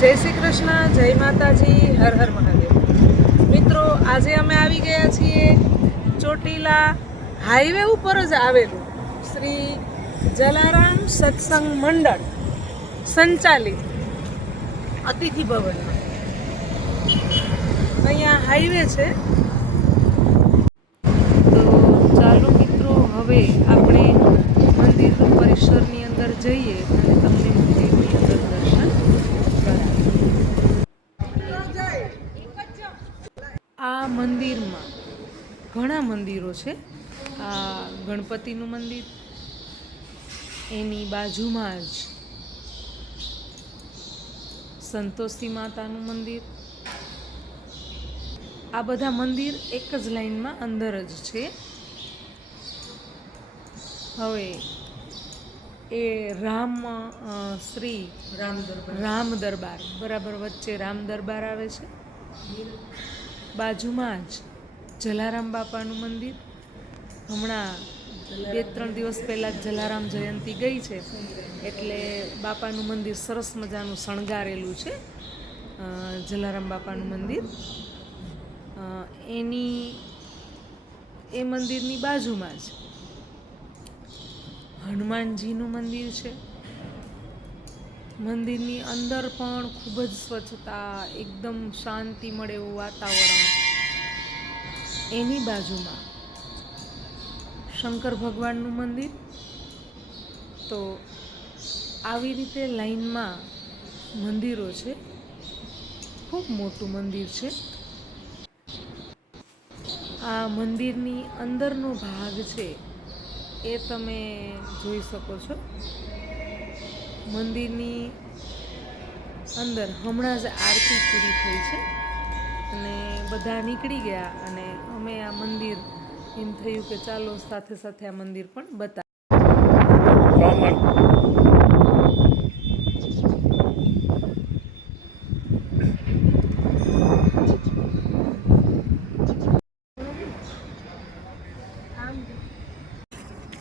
જય શ્રી કૃષ્ણ, જય માતાજી, હર હર મહાદેવ. મિત્રો, આજે અમે આવી ગયા છીએ ચોટીલા હાઈવે ઉપર જ આવેલું શ્રી જલારામ સત્સંગ મંડળ સંચાલિત અતિથિ ભવનમાં. અહીંયા હાઈવે છે. તો ચાલો મિત્રો, હવે આપણે મંદિર પરિસરની અંદર જઈએ અને તમને મંદિરની અંદર દર્શન આ મંદિરમાં ઘણા મંદિરો છે. આ ગણપતિનું મંદિર, એની બાજુમાં જ સંતોષી માતાનું મંદિર. આ બધા મંદિર એક જ લાઈનમાં અંદર જ છે. હવે એ શ્રી રામ દરબાર બરાબર વચ્ચે રામ દરબાર આવે છે. બાજુમાં જ જલારામ બાપાનું મંદિર. હમણાં 2-3 દિવસ પહેલાં જ જલારામ જયંતિ ગઈ છે, એટલે બાપાનું મંદિર સરસ મજાનું શણગારેલું છે. જલારામ બાપાનું મંદિર એ મંદિરની બાજુમાં જ હનુમાનજીનું મંદિર છે. મંદિરની અંદર પણ ખૂબ જ સ્વચ્છતા, એકદમ શાંતિ મળે એવું વાતાવરણ. એની બાજુમાં શંકર ભગવાનનું મંદિર. તો આવી રીતે લાઈનમાં મંદિરો છે. ખૂબ મોટું મંદિર છે. આ મંદિરની અંદરનો ભાગ છે એ તમે જોઈ શકો છો. મંદિરની અંદર હમણાં જ આરતી પૂરી થઈ છે અને બધા નીકળી ગયા, અને અમે આ મંદિર એમ થયું કે ચાલો સાથે સાથે આ મંદિર પણ બતાવીએ.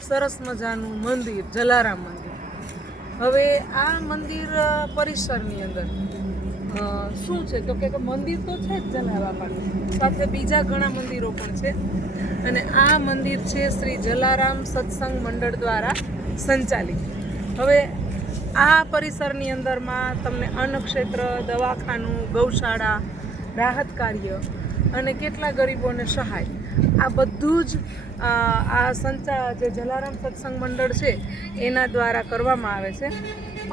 સરસ મજાનું મંદિર, જલારામ મંદિર. હવે આ મંદિર પરિસરની અંદર શું છે તો કે મંદિર તો છે જ જલારામ બાપાનું, સાથે બીજા ઘણા મંદિરો પણ છે. અને આ મંદિર છે શ્રી જલારામ સત્સંગ મંડળ દ્વારા સંચાલિત. હવે આ પરિસરની અંદરમાં તમને અન્નક્ષેત્ર, દવાખાનું, ગૌશાળા, રાહત કાર્ય અને કેટલા ગરીબોને સહાય, આ બધું જ જે જલારામ સત્સંગ મંડળ છે એના દ્વારા કરવામાં આવે છે.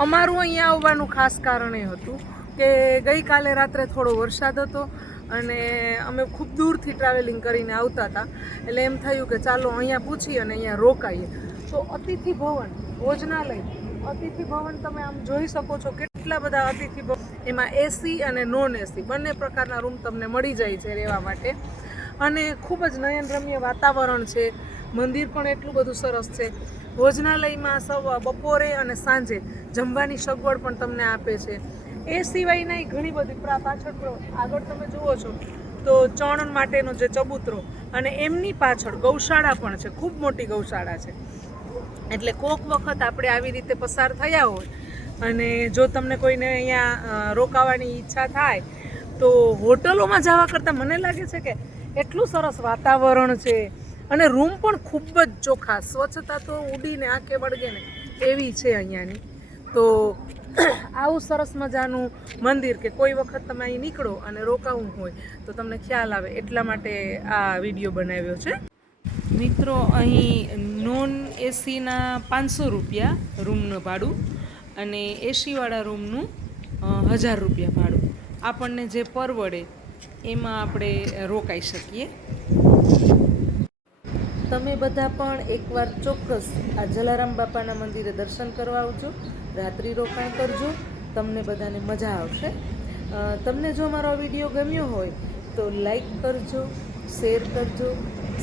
અમારું અહીંયા આવવાનું ખાસ કારણ એ હતું કે ગઈકાલે રાત્રે થોડો વરસાદ હતો અને અમે ખૂબ દૂરથી ટ્રાવેલિંગ કરીને આવતા હતા, એટલે એમ થયું કે ચાલો અહીંયા પૂછી અને અહીંયા રોકાઈએ. તો અતિથિ ભવન, ભોજનાલય, અતિથિ ભવન તમે આમ જોઈ શકો છો કેટલા બધા અતિથિ ભવન. એમાં એસી અને નોન એસી બંને પ્રકારના રૂમ તમને મળી જાય છે રહેવા માટે. અને ખૂબ જ નયનરમ્ય વાતાવરણ છે. મંદિર પણ એટલું બધું સરસ છે. ભોજનાલયમાં બપોરે અને સાંજે જમવાની સગવડ પણ તમને આપે છે. એ સિવાયના ઘણી બધી પાછળ આગળ તમે જુઓ છો તો ચણ માટેનો જે ચબૂતરો, અને એમની પાછળ ગૌશાળા પણ છે. ખૂબ મોટી ગૌશાળા છે. એટલે કોક વખત આપણે આવી રીતે પસાર થયા હોય અને જો તમને કોઈને અહીંયા રોકાવાની ઈચ્છા થાય તો હોટલોમાં જવા કરતાં મને લાગે છે કે એટલું સરસ વાતાવરણ છે અને રૂમ પણ ખૂબ જ ચોખ્ખા, સ્વચ્છતા તો ઉડીને આંખે વળગે ને એવી છે અહીંયાની. તો આવું સરસ મજાનું મંદિર કે કોઈ વખત તમે અહીં નીકળો અને રોકાવું હોય તો તમને ખ્યાલ આવે, એટલા માટે આ વિડીયો બનાવ્યો છે. મિત્રો, અહીં નોન એસીના 500 રૂપિયા રૂમનું ભાડું અને એસીવાળા રૂમનું 1000 રૂપિયા ભાડું. આપણને જે પરવડે એમાં આપણે રોકાઈ શકીએ. તમે બધા પણ એકવાર ચોક્કસ આ જલારામ બાપાના મંદિરે દર્શન કરવા આવજો, રાત્રિ રોકાણ કરજો, તમને બધાને મજા આવશે. તમને જો મારો વિડીયો ગમ્યો હોય તો લાઈક કરજો, શેર કરજો,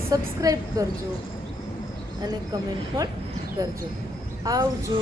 સબસ્ક્રાઈબ કરજો અને કમેન્ટ પણ કરજો. આવજો.